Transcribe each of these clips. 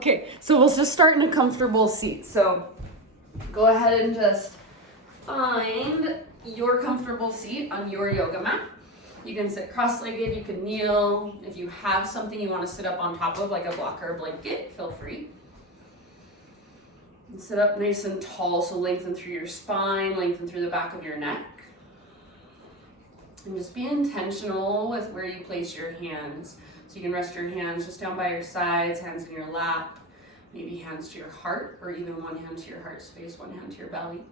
Okay, so we'll just start in a comfortable seat. So go ahead and just find your comfortable seat on your yoga mat. You can sit cross-legged, you can kneel. If you have something you want to sit up on top of, like a blocker or blanket, feel free. And sit up nice and tall, so lengthen through your spine, lengthen through the back of your neck. And just be intentional with where you place your hands. So you can rest your hands just down by your sides, hands in your lap, maybe hands to your heart, or even one hand to your heart space, one hand to your belly.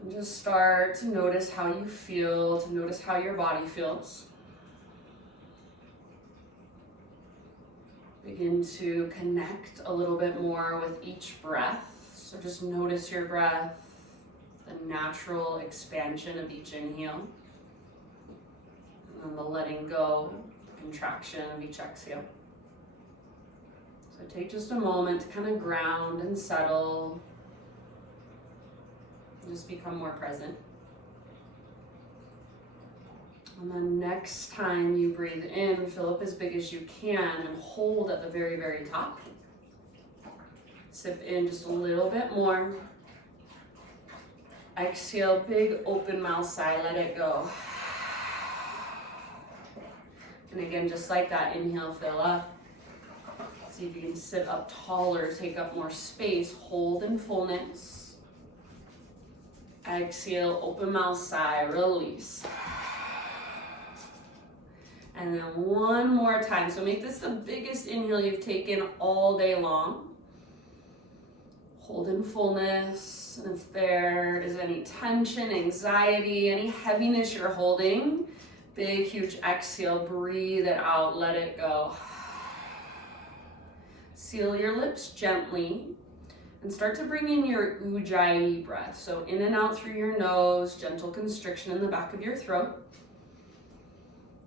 And just start to notice how you feel, to notice how your body feels. Begin to connect a little bit more with each breath. So just notice your breath, the natural expansion of each inhale. And the letting go, the contraction of each exhale. So take just a moment to kind of ground and settle. And just become more present. And then next time you breathe in, fill up as big as you can and hold at the very, very top. Sip in just a little bit more. Exhale, big open mouth sigh, let it go. And again, just like that, inhale, fill up. See if you can sit up taller, take up more space, hold in fullness. Exhale, open mouth sigh, release. And then one more time. So make this the biggest inhale you've taken all day long. Hold in fullness. And if there is any tension, anxiety, any heaviness you're holding, big, huge exhale, breathe it out, let it go. Seal your lips gently and start to bring in your Ujjayi breath. So in and out through your nose, gentle constriction in the back of your throat.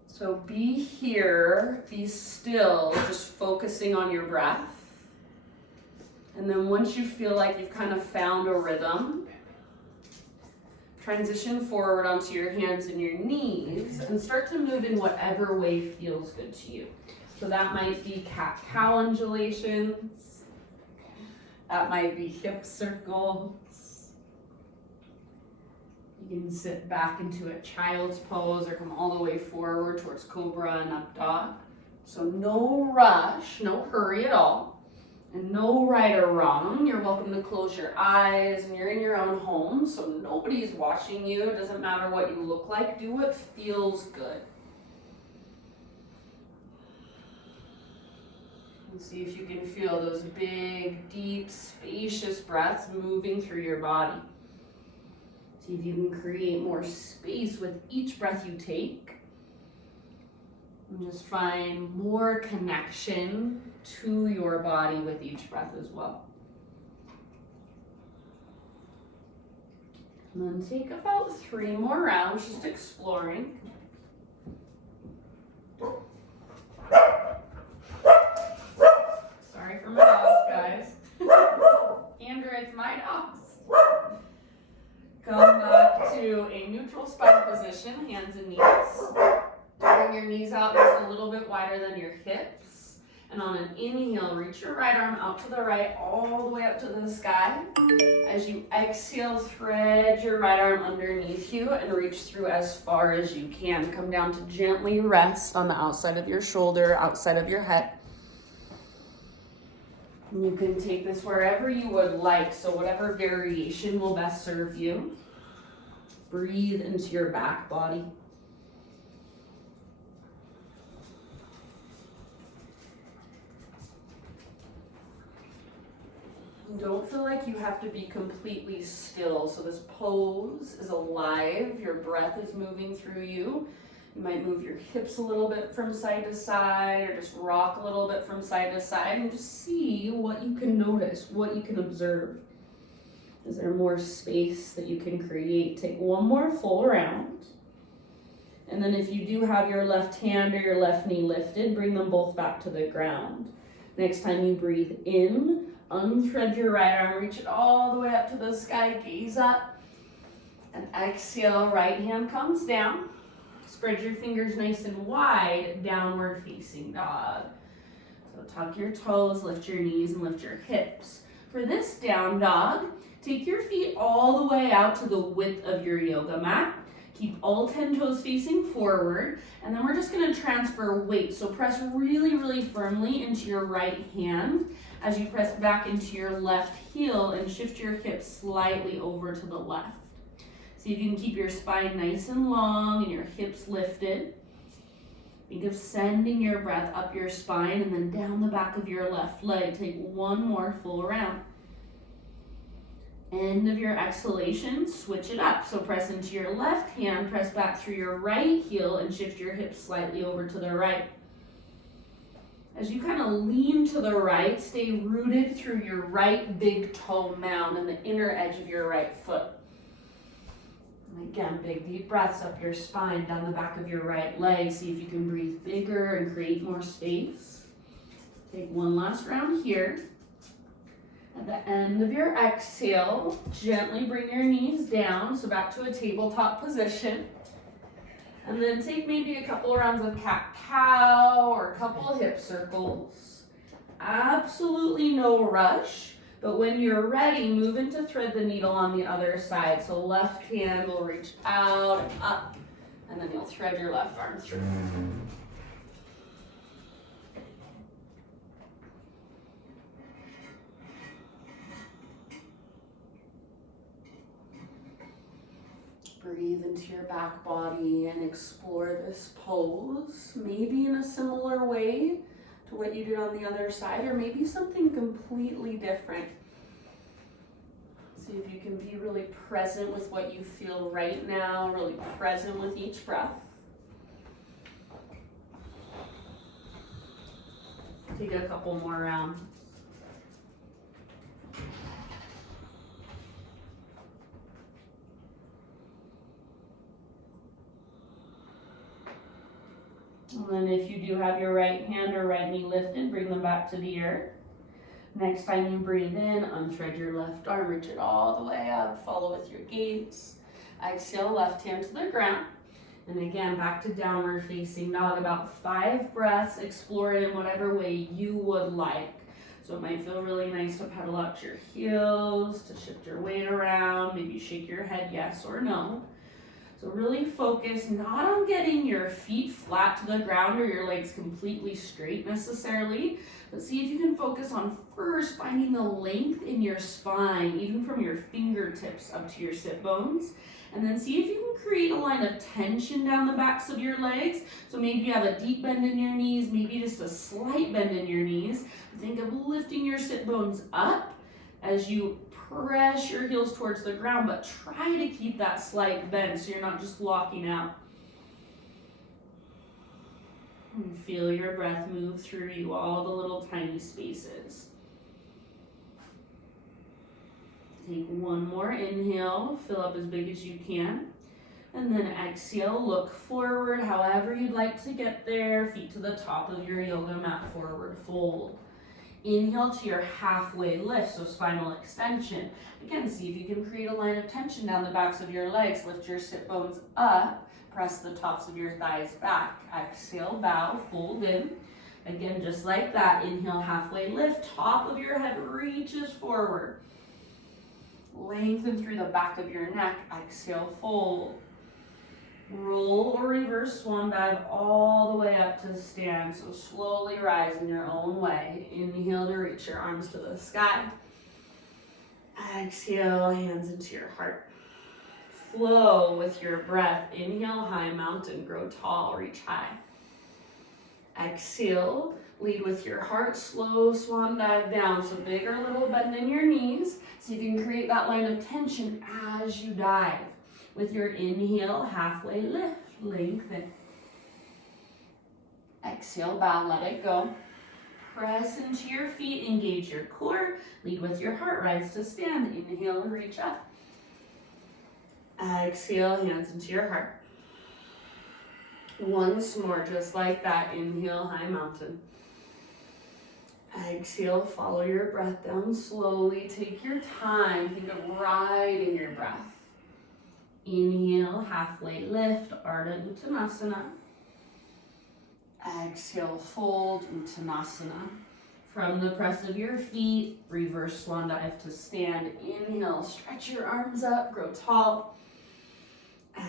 So be here, be still, just focusing on your breath. And then once you feel like you've kind of found a rhythm, transition forward onto your hands and your knees and start to move in whatever way feels good to you. So that might be cat-cow undulations. That might be hip circles. You can sit back into a child's pose or come all the way forward towards Cobra and up dog. So no rush, no hurry at all. And no right or wrong. You're welcome to close your eyes and you're in your own home, so nobody's watching you. It doesn't matter what you look like. Do what feels good. And see if you can feel those big, deep, spacious breaths moving through your body. See if you can create more space with each breath you take. And just find more connection to your body with each breath as well. And then take about 3 more rounds, just exploring. Sorry for my dogs, guys. Andrew, it's my dogs. Come back to a neutral spine position, hands and knees. Bring your knees out just a little bit wider than your hips. And on an inhale, reach your right arm out to the right, all the way up to the sky. As you exhale, thread your right arm underneath you and reach through as far as you can. Come down to gently rest on the outside of your shoulder, outside of your head. And you can take this wherever you would like, so whatever variation will best serve you. Breathe into your back body. Don't feel like you have to be completely still. So this pose is alive. Your breath is moving through you. You might move your hips a little bit from side to side or just rock a little bit from side to side and just see what you can notice, what you can observe. Is there more space that you can create? Take one more full round. And then if you do have your left hand or your left knee lifted, bring them both back to the ground. Next time you breathe in, unthread your right arm, reach it all the way up to the sky, gaze up, and exhale, right hand comes down. Spread your fingers nice and wide, downward facing dog. So tuck your toes, lift your knees, and lift your hips. For this down dog, take your feet all the way out to the width of your yoga mat. Keep all 10 toes facing forward, and then we're just gonna transfer weight. So press really, really firmly into your right hand as you press back into your left heel and shift your hips slightly over to the left. See if you can keep your spine nice and long and your hips lifted. Think of sending your breath up your spine and then down the back of your left leg. Take one more full round. End of your exhalation, switch it up. So press into your left hand, press back through your right heel and shift your hips slightly over to the right. As you kind of lean to the right, stay rooted through your right big toe mound and the inner edge of your right foot. And again, big deep breaths up your spine, down the back of your right leg. See if you can breathe bigger and create more space. Take one last round here. At the end of your exhale, gently bring your knees down, so back to a tabletop position. And then take maybe a couple rounds of cat-cow or a couple of hip circles. Absolutely no rush, but when you're ready, move into thread the needle on the other side. So left hand will reach out and up, and then you'll thread your left arm through. Breathe into your back body and explore this pose, maybe in a similar way to what you did on the other side, or maybe something completely different. See if you can be really present with what you feel right now, really present with each breath. Take a couple more rounds. And then if you do have your right hand or right knee lifted, bring them back to the earth. Next time you breathe in, unthread your left arm, reach it all the way up, follow with your gaze. Exhale, left hand to the ground. And again, back to downward facing dog, about 5 breaths, explore it in whatever way you would like. So it might feel really nice to pedal out your heels, to shift your weight around, maybe shake your head yes or no. So really focus not on getting your feet flat to the ground or your legs completely straight necessarily, but see if you can focus on first finding the length in your spine, even from your fingertips up to your sit bones. And then see if you can create a line of tension down the backs of your legs. So maybe you have a deep bend in your knees, maybe just a slight bend in your knees. Think of lifting your sit bones up as you press your heels towards the ground, but try to keep that slight bend so you're not just locking out. And feel your breath move through you, all the little tiny spaces. Take one more inhale, fill up as big as you can. And then exhale, look forward, however you'd like to get there. Feet to the top of your yoga mat, forward fold. Inhale to your halfway lift, so spinal extension. Again, see if you can create a line of tension down the backs of your legs. Lift your sit bones up, press the tops of your thighs back. Exhale, bow, fold in. Again, just like that, inhale, halfway lift, top of your head reaches forward. Lengthen through the back of your neck. Exhale, fold. Roll or reverse swan dive all the way up to stand. So slowly rise in your own way. Inhale to reach your arms to the sky. Exhale, hands into your heart. Flow with your breath. Inhale, high mountain, grow tall, reach high. Exhale, lead with your heart, slow swan dive down. So big or little bend in your knees. See if you can create that line of tension as you dive. With your inhale, halfway lift, lengthen. Exhale, bow, let it go. Press into your feet, engage your core. Lead with your heart, rise to stand. Inhale and reach up. Exhale, hands into your heart. Once more, just like that. Inhale, high mountain. Exhale, follow your breath down slowly. Take your time. Think of riding your breath. Inhale, halfway lift, Ardha Uttanasana. Exhale, fold, Uttanasana. From the press of your feet, reverse swan dive to stand. Inhale, stretch your arms up, grow tall.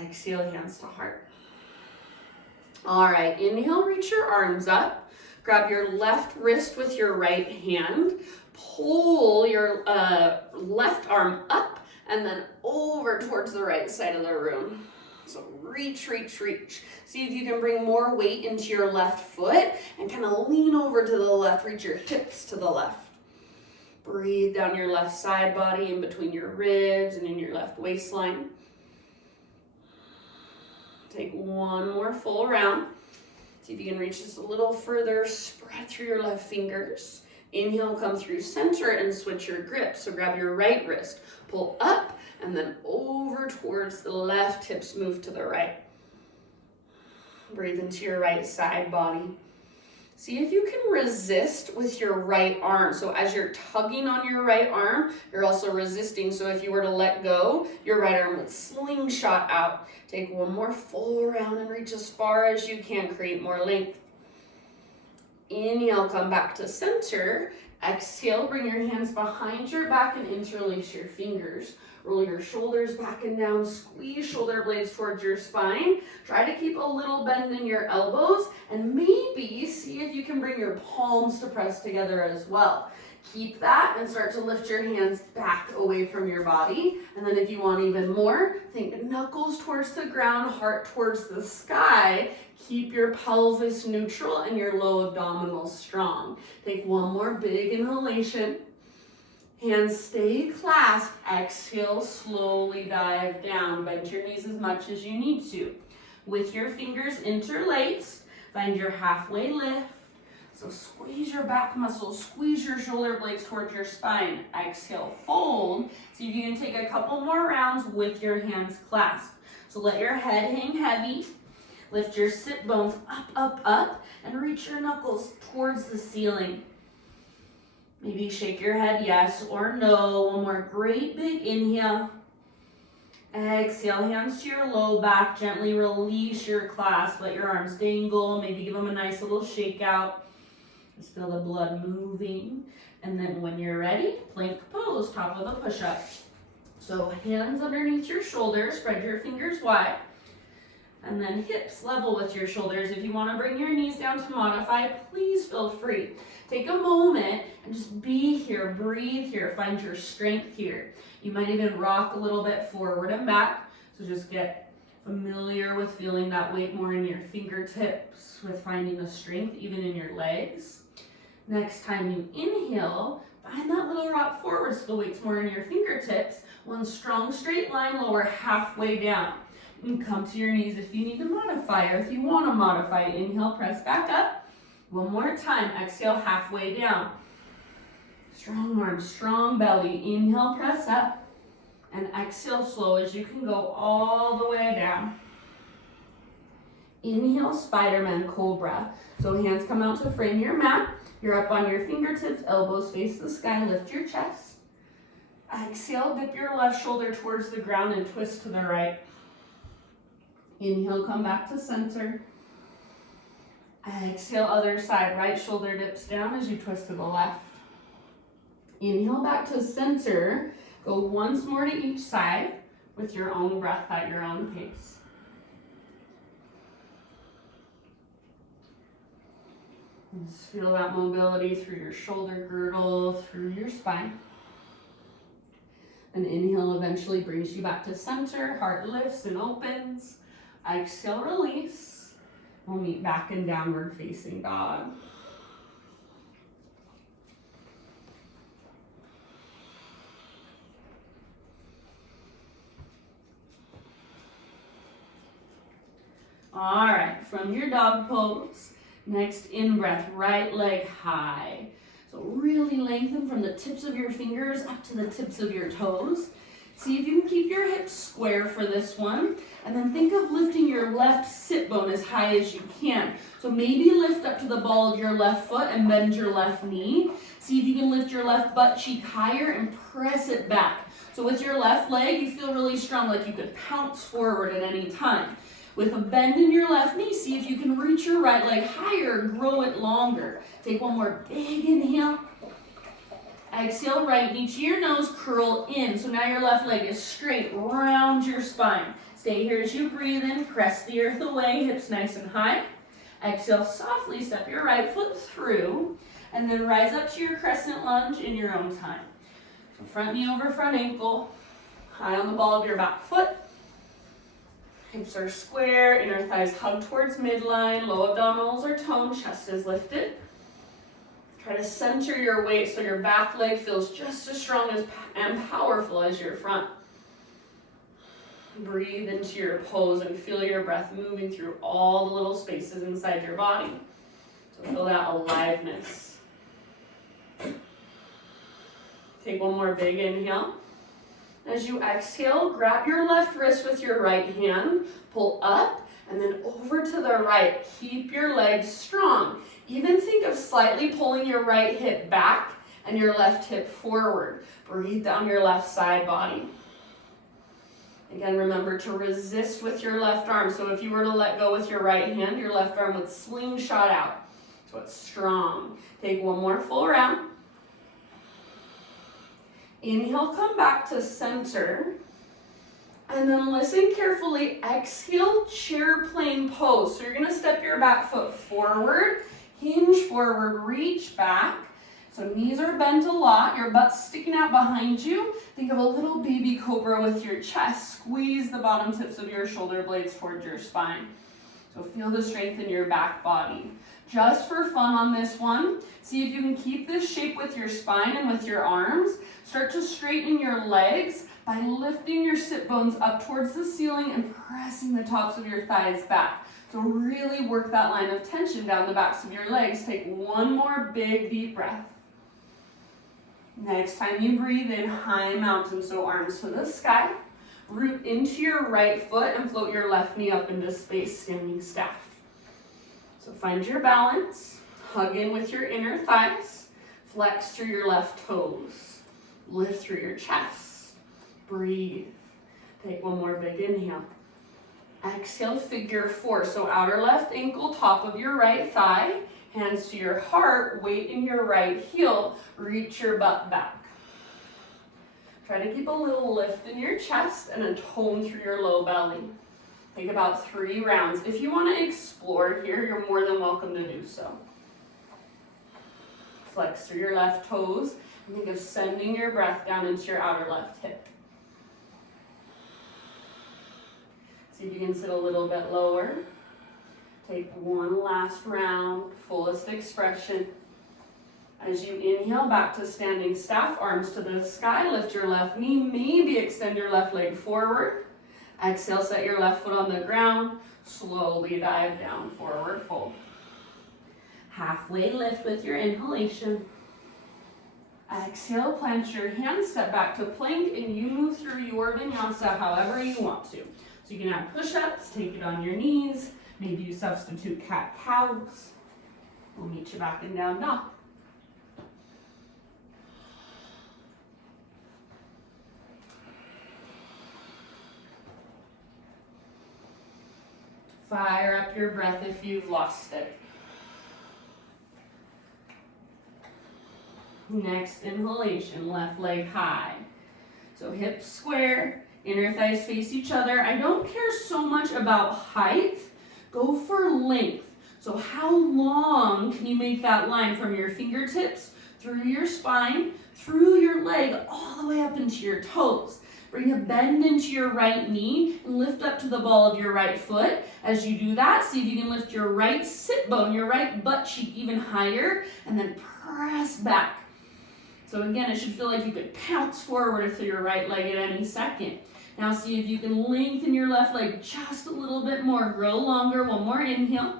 Exhale, hands to heart. All right, inhale, reach your arms up. Grab your left wrist with your right hand. Pull your left arm up and then over towards the right side of the room. So reach, reach, reach. See if you can bring more weight into your left foot and kind of lean over to the left. Reach your hips to the left. Breathe down your left side body in between your ribs and in your left waistline. Take one more full round. See if you can reach just a little further. Spread through your left fingers. Inhale, come through center and switch your grip. So grab your right wrist, pull up, and then over towards the left, hips move to the right. Breathe into your right side body. See if you can resist with your right arm. So as you're tugging on your right arm, you're also resisting. So if you were to let go, your right arm would slingshot out. Take one more full round and reach as far as you can. Create more length. Inhale, come back to center. Exhale, bring your hands behind your back and interlace your fingers. Roll your shoulders back and down. Squeeze shoulder blades towards your spine. Try to keep a little bend in your elbows. And maybe see if you can bring your palms to press together as well. Keep that and start to lift your hands back away from your body. And then if you want even more, think knuckles towards the ground, heart towards the sky. Keep your pelvis neutral and your low abdominals strong. Take one more big inhalation. Hands stay clasped. Exhale, slowly dive down. Bend your knees as much as you need to. With your fingers interlaced, find your halfway lift. So squeeze your back muscles, squeeze your shoulder blades towards your spine. Exhale, fold. See if you can take a couple more rounds with your hands clasped. So let your head hang heavy. Lift your sit bones up, up, up, and reach your knuckles towards the ceiling. Maybe shake your head yes or no. One more great big inhale. Exhale, hands to your low back. Gently release your clasp. Let your arms dangle. Maybe give them a nice little shake out. Just feel the blood moving. And then when you're ready, plank pose, top of a push-up. So hands underneath your shoulders. Spread your fingers wide. And then hips level with your shoulders. If you want to bring your knees down to modify, please feel free. Take a moment and just be here, breathe here, find your strength here. You might even rock a little bit forward and back. So just get familiar with feeling that weight more in your fingertips, with finding the strength even in your legs. Next time you inhale, find that little rock forward so the weight's more in your fingertips. One strong straight line, lower halfway down. And come to your knees if you need to modify, or if you want to modify. Inhale, press back up. One more time. Exhale, halfway down. Strong arms, strong belly. Inhale, press up. And exhale, slow as you can go all the way down. Inhale, Spider-Man, Cobra. So hands come out to frame your mat. You're up on your fingertips, elbows face the sky. Lift your chest. Exhale, dip your left shoulder towards the ground and twist to the right. Inhale, come back to center. Exhale, other side. Right shoulder dips down as you twist to the left. Inhale, back to center. Go once more to each side with your own breath at your own pace. And just feel that mobility through your shoulder girdle, through your spine. And inhale eventually brings you back to center. Heart lifts and opens. Exhale, release. We'll meet back in downward facing dog. All right, from your dog pose, next in-breath, right leg high. So really lengthen from the tips of your fingers up to the tips of your toes. See if you can keep your hips square for this one. And then think of lifting your left sit bone as high as you can. So maybe lift up to the ball of your left foot and bend your left knee. See if you can lift your left butt cheek higher and press it back. So with your left leg, you feel really strong, like you could pounce forward at any time. With a bend in your left knee, see if you can reach your right leg higher, grow it longer. Take one more big inhale. Exhale, right knee to your nose, curl in. So now your left leg is straight, round your spine. Stay here as you breathe in, press the earth away, hips nice and high. Exhale, softly step your right foot through, and then rise up to your crescent lunge in your own time. So front knee over front ankle, high on the ball of your back foot. Hips are square, inner thighs hug towards midline, low abdominals are toned, chest is lifted. Try to center your weight so your back leg feels just as strong and powerful as your front. Breathe into your pose and feel your breath moving through all the little spaces inside your body. So feel that aliveness. Take one more big inhale. As you exhale, grab your left wrist with your right hand, pull up, and then over to the right. Keep your legs strong. Even think of slightly pulling your right hip back and your left hip forward. Breathe down your left side body. Again, remember to resist with your left arm. So if you were to let go with your right hand, your left arm would slingshot out. So it's strong. Take one more full round. Inhale, come back to center. And then listen carefully. Exhale, chair plane pose. So you're going to step your back foot forward, hinge forward, reach back. So knees are bent a lot, your butt's sticking out behind you. Think of a little baby cobra with your chest. Squeeze the bottom tips of your shoulder blades towards your spine. So feel the strength in your back body. Just for fun on this one, see if you can keep this shape with your spine and with your arms. Start to straighten your legs by lifting your sit bones up towards the ceiling and pressing the tops of your thighs back. So really work that line of tension down the backs of your legs. Take one more big deep breath. Next time you breathe in, high mountain, so arms to the sky. Root into your right foot and float your left knee up into space, standing staff. So find your balance, hug in with your inner thighs, flex through your left toes, lift through your chest, breathe. Take one more big inhale. Exhale, figure four. So outer left ankle, top of your right thigh, hands to your heart, weight in your right heel, reach your butt back. Try to keep a little lift in your chest and a tone through your low belly. Take about 3 rounds. If you want to explore here, you're more than welcome to do so. Flex through your left toes and think of sending your breath down into your outer left hip. See if you can sit a little bit lower. Take one last round, fullest expression. As you inhale back to standing staff, arms to the sky, lift your left knee, maybe extend your left leg forward. Exhale, set your left foot on the ground, slowly dive down, forward fold. Halfway lift with your inhalation. Exhale, plant your hands, step back to plank, and you move through your vinyasa however you want to. So you can have push-ups, take it on your knees, maybe you substitute cat-cows. We'll meet you back in down dog. Fire up your breath if you've lost it. Next inhalation, left leg high. So hips square, inner thighs face each other. I don't care so much about height, go for length. So how long can you make that line from your fingertips, through your spine, through your leg, all the way up into your toes? Bring a bend into your right knee and lift up to the ball of your right foot. As you do that, see if you can lift your right sit bone, your right butt cheek even higher, and then press back. So again, it should feel like you could pounce forward through your right leg at any second. Now see if you can lengthen your left leg just a little bit more. Grow longer. One more inhale.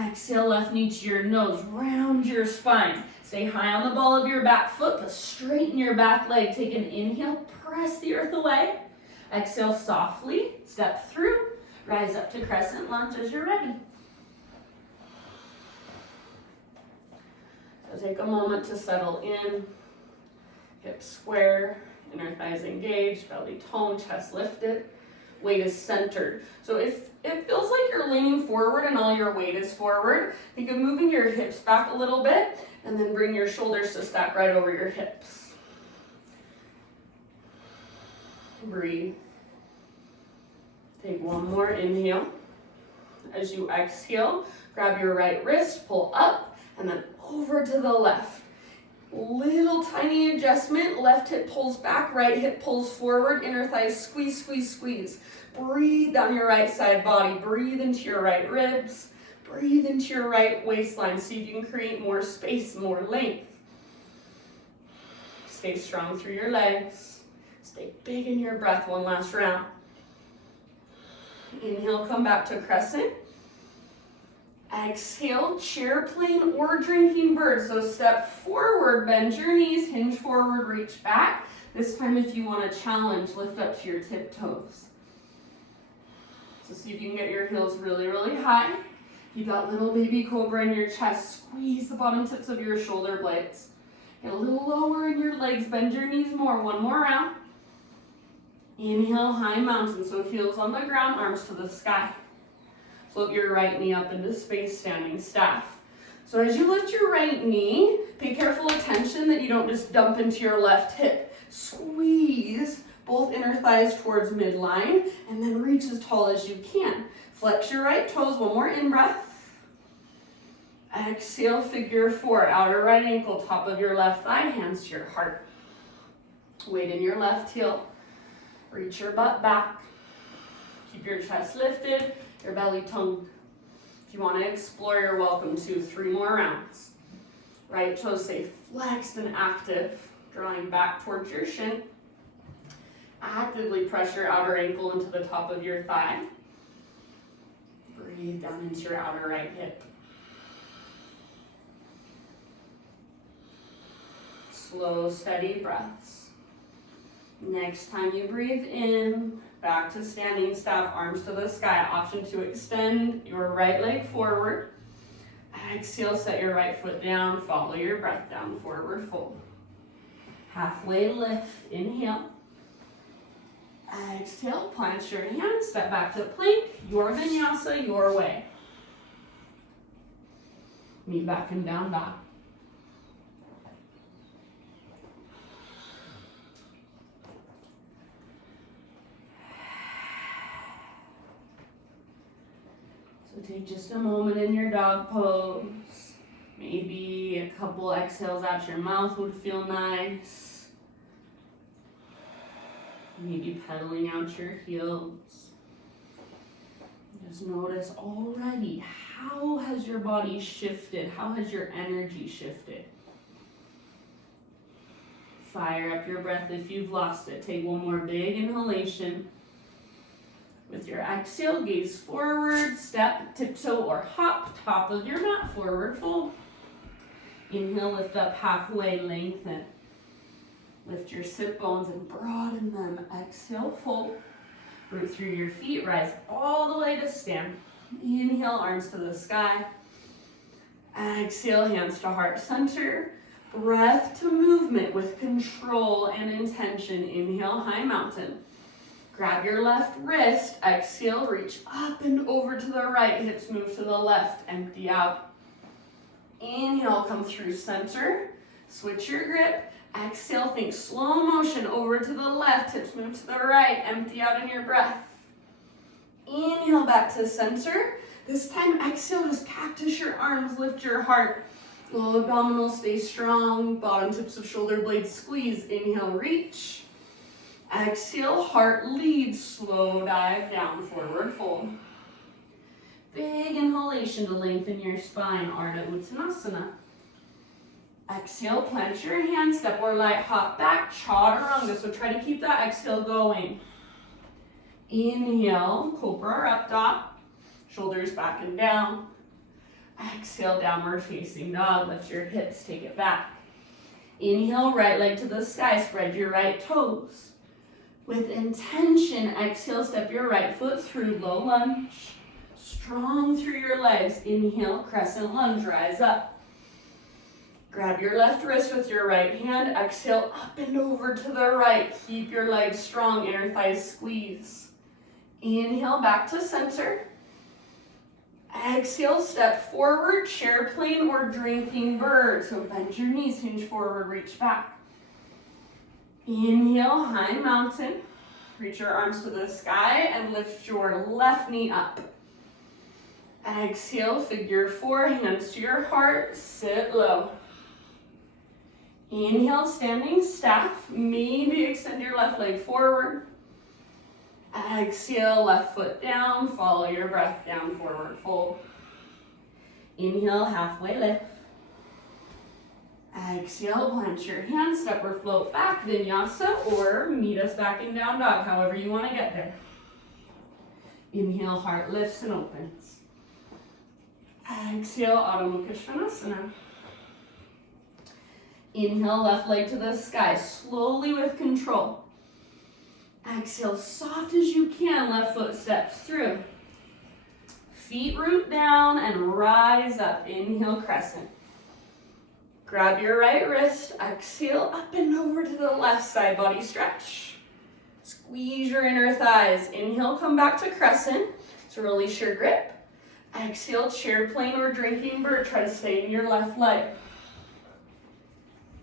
Exhale, left knee to your nose. Round your spine. Stay high on the ball of your back foot, but straighten your back leg. Take an inhale, press the earth away. Exhale softly, step through, rise up to crescent lunge as you're ready. So take a moment to settle in. Hips square, inner thighs engaged, belly toned, chest lifted. weight is centered. So if it feels like you're leaning forward and all your weight is forward, think of moving your hips back a little bit and then bring your shoulders to stack right over your hips. Breathe. Take one more inhale. As you exhale, grab your right wrist, pull up, and then over to the left. Little tiny adjustment, left hip pulls back, right hip pulls forward, inner thighs squeeze, squeeze, squeeze. Breathe down your right side body, breathe into your right ribs, breathe into your right waistline. See if you can create more space, more length. Stay strong through your legs. Stay big in your breath, one last round. Inhale, come back to crescent. Exhale, chair plane or drinking bird. So step forward, bend your knees, hinge forward, reach back. This time if you want to challenge, lift up to your tiptoes. So see if you can get your heels really, really high. You got little baby cobra in your chest. Squeeze the bottom tips of your shoulder blades. Get a little lower in your legs, bend your knees more. One more round. Inhale, high mountain. So heels on the ground, arms to the sky. Float your right knee up into space, standing staff. So as you lift your right knee, pay careful attention that you don't just dump into your left hip. Squeeze both inner thighs towards midline and then reach as tall as you can. Flex your right toes, one more in-breath. Exhale, figure four, outer right ankle, top of your left thigh, hands to your heart. Weight in your left heel. Reach your butt back. Keep your chest lifted, your belly toned. If you want to explore, you're welcome to. 3 more rounds. Right toes stay flexed and active, drawing back towards your shin. Actively press your outer ankle into the top of your thigh. Breathe down into your outer right hip. Slow, steady breaths. Next time you breathe in, back to standing staff, arms to the sky. Option to extend your right leg forward. Exhale, set your right foot down, follow your breath down, forward fold. Halfway lift, inhale. Exhale, plant your hands, step back to plank, your vinyasa, your way. Knee back and down dog. So take just a moment in your dog pose. Maybe a couple exhales out your mouth would feel nice. Maybe pedaling out your heels. Just notice already, how has your body shifted? How has your energy shifted? Fire up your breath if you've lost it. Take one more big inhalation. With your exhale, gaze forward, step, tiptoe, or hop, top of your mat, forward fold. Inhale, lift up halfway, lengthen. Lift your sit bones and broaden them. Exhale, fold. Root through your feet, rise all the way to stand. Inhale, arms to the sky. Exhale, hands to heart center. Breath to movement with control and intention. Inhale, high mountain. Grab your left wrist. Exhale, reach up and over to the right. Hips move to the left. Empty out. Inhale, come through center. Switch your grip. Exhale, think slow motion over to the left. Hips move to the right. Empty out in your breath. Inhale, back to center. This time, exhale, just cactus your arms. Lift your heart. Low abdominals stay strong. Bottom tips of shoulder blades squeeze. Inhale, reach. Exhale, heart leads. Slow dive down, forward fold. Big inhalation to lengthen your spine. Ardha Uttanasana. Exhale, plant your hands, step or light, hop back, chaturanga. So try to keep that exhale going. Inhale, Cobra up dog. Shoulders back and down. Exhale, downward facing dog. Lift your hips, take it back. Inhale, right leg to the sky. Spread your right toes. With intention, exhale, step your right foot through, low lunge. Strong through your legs. Inhale, crescent lunge, rise up. Grab your left wrist with your right hand. Exhale, up and over to the right. Keep your legs strong, inner thighs squeeze. Inhale, back to center. Exhale, step forward, chair plane or drinking bird. So bend your knees, hinge forward, reach back. Inhale, high mountain. Reach your arms to the sky and lift your left knee up. Exhale, figure four, hands to your heart, sit low. Inhale, standing staff. Maybe extend your left leg forward. Exhale, left foot down, follow your breath down, forward fold. Inhale, halfway lift. Exhale, plant your hands, step or float back, vinyasa, or meet us back in down dog, however you want to get there. Inhale, heart lifts and opens. Exhale, Adho Mukha Svanasana. Inhale, left leg to the sky, slowly with control. Exhale, soft as you can, left foot steps through. Feet root down and rise up. Inhale, crescent. Grab your right wrist, exhale, up and over to the left side, body stretch. Squeeze your inner thighs. Inhale, come back to crescent. So release your grip. Exhale, chair plane or drinking bird. Try to stay in your left leg.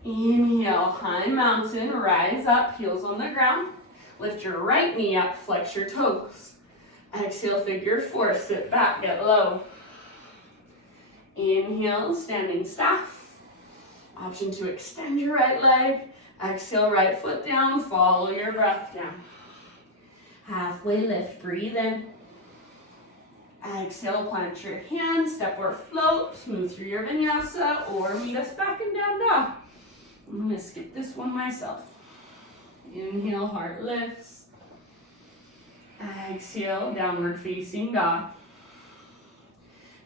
Inhale, high mountain, rise up, heels on the ground. Lift your right knee up, flex your toes. Exhale, figure four, sit back, get low. Inhale, standing staff. Option to extend your right leg. Exhale, right foot down, follow your breath down. Halfway lift, breathe in. Exhale, plant your hands, step or float, smooth through your vinyasa, or meet us back in down dog. I'm gonna skip this one myself. Inhale, heart lifts. Exhale, downward facing dog.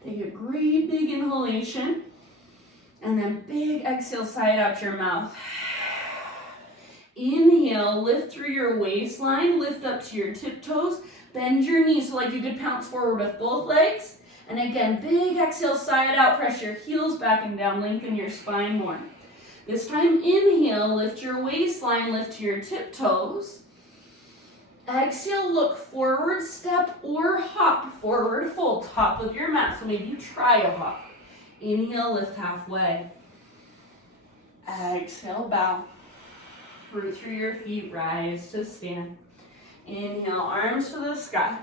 Take a great big inhalation, and then big exhale, side out your mouth. Inhale, lift through your waistline, lift up to your tiptoes, bend your knees so like you could pounce forward with both legs. And again, big exhale, side out, press your heels back and down, lengthen your spine more. This time, inhale, lift your waistline, lift to your tiptoes. Exhale, look forward, step or hop, forward fold, top of your mat. So maybe you try a hop. Inhale, lift halfway. Exhale, bow. Root through your feet, rise to stand. Inhale, arms to the sky.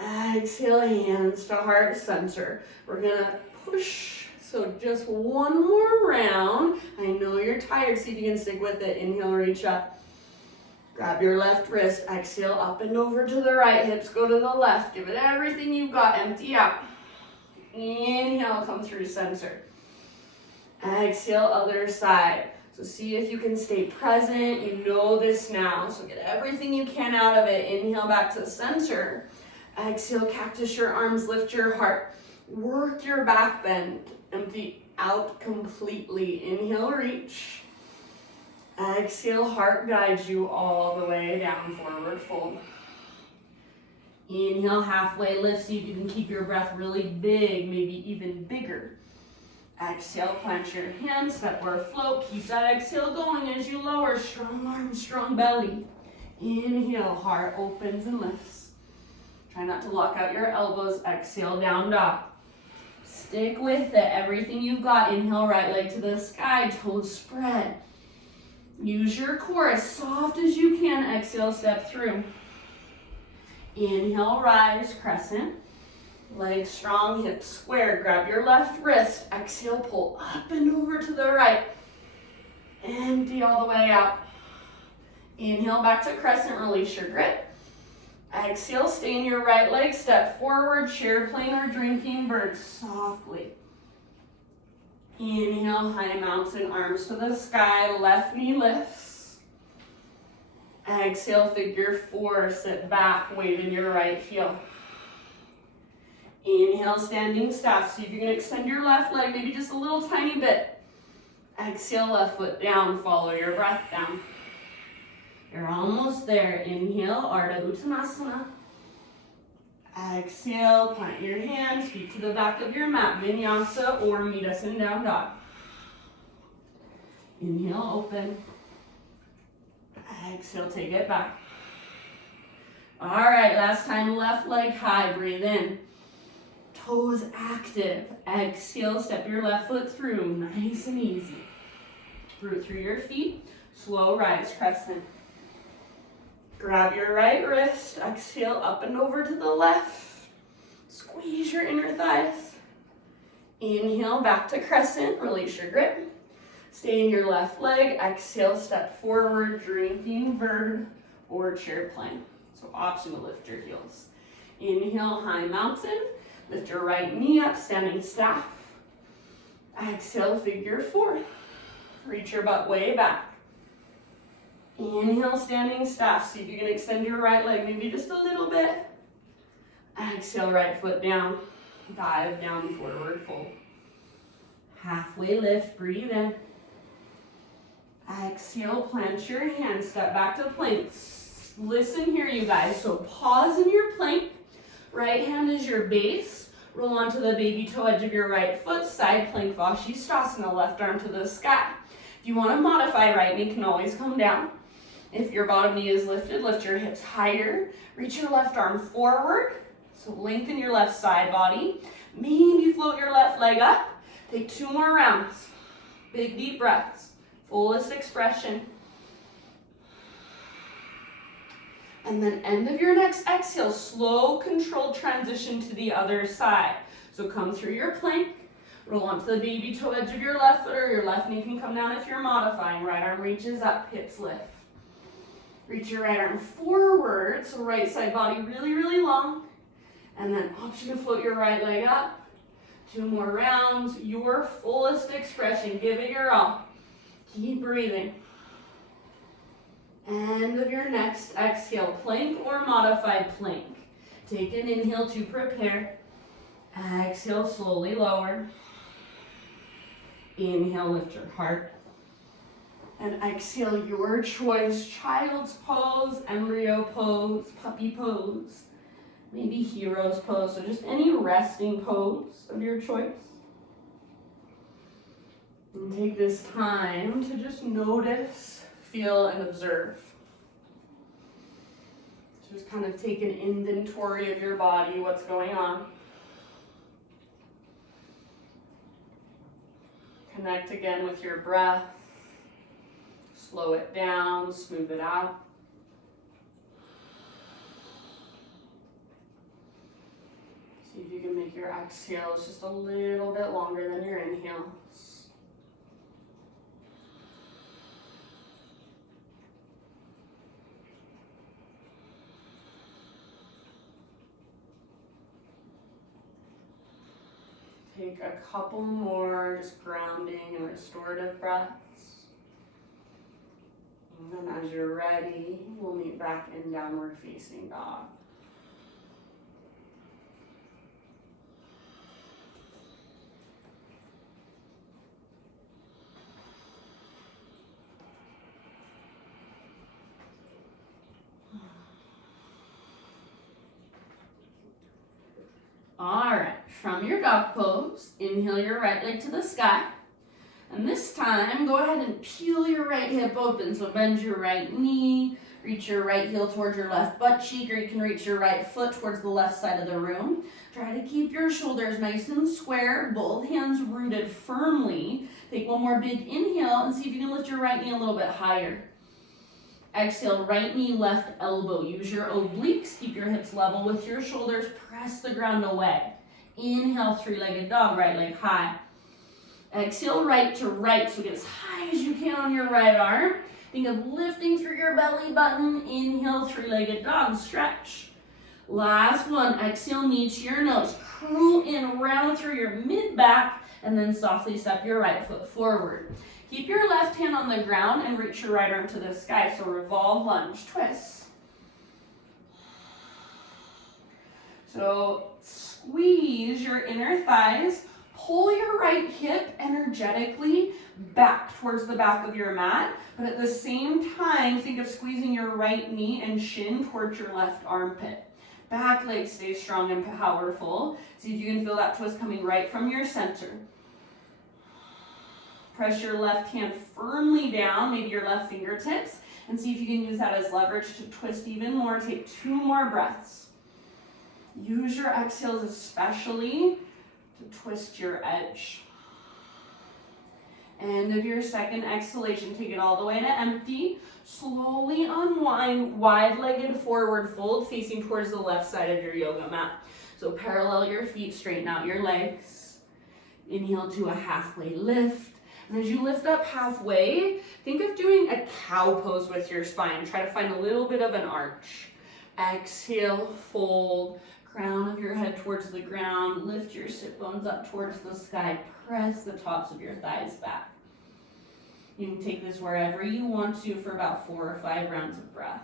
Exhale, hands to heart center. We're gonna push. So just one more round. I know you're tired, see if you can stick with it. Inhale, reach up. Grab your left wrist. Exhale, up and over to the right. Hips go to the left. Give it everything you've got. Empty out. Inhale, come through center. Exhale, other side. So see if you can stay present. You know this now. So get everything you can out of it. Inhale, back to center. Exhale, cactus your arms, lift your heart. Work your back bend. Empty out completely. Inhale, reach. Exhale, heart guides you all the way down, forward fold. Inhale, halfway lift. See if you can keep your breath really big, maybe even bigger. Exhale, plant your hands, step or float. Keep that exhale going as you lower. Strong arms, strong belly. Inhale, heart opens and lifts. Try not to lock out your elbows. Exhale, down dog. Stick with it, everything you've got. Inhale, right leg to the sky, toes spread. Use your core as soft as you can. Exhale, step through. Inhale, rise, crescent. Legs strong, hips square. Grab your left wrist. Exhale, pull up and over to the right. Empty all the way out. Inhale, back to crescent, release your grip. Exhale, stay in your right leg, step forward, chair plane or drinking bird, softly. Inhale, high mountain, arms to the sky, left knee lifts. Exhale, figure four, sit back, waving your right heel. Inhale, standing staff. See if you can extend your left leg, maybe just a little tiny bit. Exhale, left foot down, follow your breath down. You're almost there. Inhale, Ardha Uttanasana. Exhale, plant your hands, feet to the back of your mat, vinyasa or meet us in down dog. Inhale, open. Exhale, take it back. All right, last time, left leg high, breathe in. Toes active. Exhale, step your left foot through, nice and easy. Root through your feet, slow rise, crescent. Grab your right wrist, exhale up and over to the left. Squeeze your inner thighs. Inhale, back to crescent, release your grip. Stay in your left leg, exhale, step forward, drinking bird or chair plank. So option to lift your heels. Inhale, high mountain. Lift your right knee up, standing staff. Exhale, figure four. Reach your butt way back. Inhale, standing staff. See if you can extend your right leg, maybe just a little bit. Exhale, right foot down. Dive down, forward fold. Halfway lift, breathe in. Exhale, plant your hands, step back to planks. Listen here, you guys. So pause in your plank. Right hand is your base. Roll onto the baby toe edge of your right foot. Side plank, Shavasana, left arm to the sky. If you want to modify, right knee can always come down. If your bottom knee is lifted, lift your hips higher. Reach your left arm forward. So lengthen your left side body. Maybe float your left leg up. Take 2 more rounds. Big deep breaths. Fullest expression. And then end of your next exhale, slow, controlled transition to the other side. So come through your plank. Roll onto the baby toe edge of your left foot, or your left knee can come down if you're modifying. Right arm reaches up, hips lift. Reach your right arm forward, so right side body really, really long. And then option to float your right leg up. 2 more rounds, your fullest expression. Give it your all. Keep breathing. End of your next exhale, plank or modified plank. Take an inhale to prepare. Exhale, slowly lower. Inhale, lift your heart. And exhale, your choice. Child's pose, embryo pose, puppy pose, maybe hero's pose. So just any resting pose of your choice. And take this time to just notice, feel, and observe. Just kind of take an inventory of your body, what's going on. Connect again with your breath. Slow it down, smooth it out. See if you can make your exhales just a little bit longer than your inhales. Take a couple more, just grounding and restorative breaths. And then as you're ready, we'll meet back in downward facing dog. All right, from your dog pose, inhale your right leg to the sky. And this time, go ahead and peel your right hip open. So bend your right knee, reach your right heel towards your left butt cheek, or you can reach your right foot towards the left side of the room. Try to keep your shoulders nice and square, both hands rooted firmly. Take one more big inhale and see if you can lift your right knee a little bit higher. Exhale, right knee, left elbow. Use your obliques, keep your hips level with your shoulders, press the ground away. Inhale, 3-legged dog, right leg high. Exhale, right to right, so get as high as you can on your right arm. Think of lifting through your belly button. Inhale, 3-legged dog, stretch. Last one, exhale, knee to your nose. Curl in, round through your mid-back, and then softly step your right foot forward. Keep your left hand on the ground and reach your right arm to the sky, so revolve lunge, twist. So squeeze your inner thighs. Pull your right hip energetically back towards the back of your mat, but at the same time, think of squeezing your right knee and shin towards your left armpit. Back leg stays strong and powerful. See if you can feel that twist coming right from your center. Press your left hand firmly down, maybe your left fingertips, And see if you can use that as leverage to twist even more. Take 2 more breaths. Use your exhales especially to twist your edge. End of your second exhalation. Take it all the way to empty. Slowly unwind, wide-legged forward fold facing towards the left side of your yoga mat. So parallel your feet, straighten out your legs. Inhale to a halfway lift. And as you lift up halfway, think of doing a cow pose with your spine. Try to find a little bit of an arch. Exhale, fold, crown of your head towards the ground. Lift your sit bones up towards the sky. Press the tops of your thighs back. You can take this wherever you want to for about 4 or 5 rounds of breath.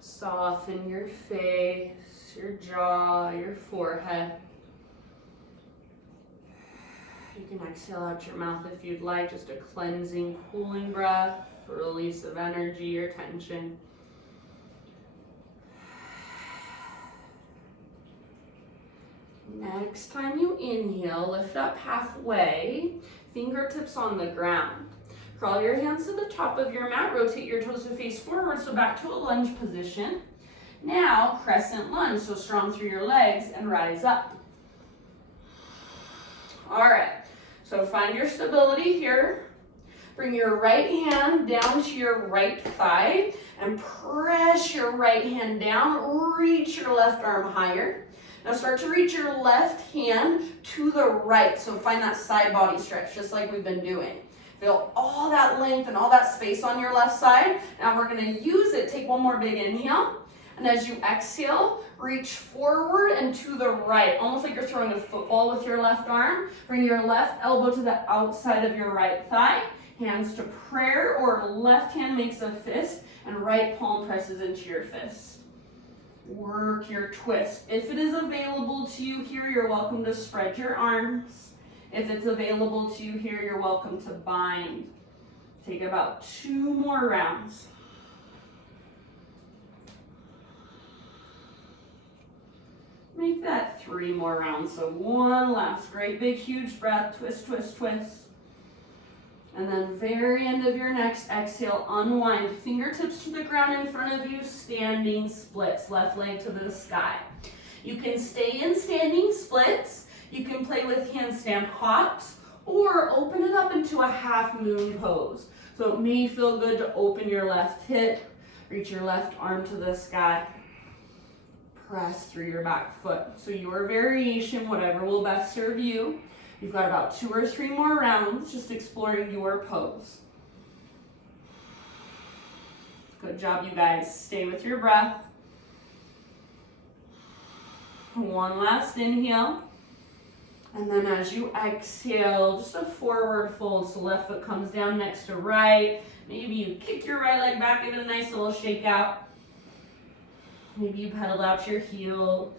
Soften your face, your jaw, your forehead. You can exhale out your mouth if you'd like, just a cleansing, cooling breath, release of energy or tension. Next time you inhale, lift up halfway, fingertips on the ground. Crawl your hands to the top of your mat, rotate your toes to face forward, so back to a lunge position. Now, crescent lunge, so strong through your legs and rise up. All right, so find your stability here. Bring your right hand down to your right thigh and press your right hand down. Reach your left arm higher. Now start to reach your left hand to the right. So find that side body stretch, just like we've been doing. Feel all that length and all that space on your left side. Now we're gonna use it. Take one more big inhale. And as you exhale, reach forward and to the right, almost like you're throwing a football with your left arm. Bring your left elbow to the outside of your right thigh. Hands to prayer, or left hand makes a fist and right palm presses into your fist. Work your twist. If it is available to you here, you're welcome to spread your arms. If it's available to you here, you're welcome to bind. Take about 2 more rounds. Make that 3 more rounds. So 1 last great big huge breath, twist, twist, twist. And then very end of your next exhale, unwind. Fingertips to the ground in front of you, standing splits, left leg to the sky. You can stay in standing splits. You can play with handstand hops or open it up into a half moon pose. So it may feel good to open your left hip, reach your left arm to the sky, press through your back foot. So your variation, whatever will best serve you. You've got about 2 or 3 more rounds just exploring your pose. Good job, you guys. Stay with your breath. 1 last inhale. And then as you exhale, just a forward fold. So left foot comes down next to right. Maybe you kick your right leg back, give it a nice little shake out. Maybe you pedal out your heels.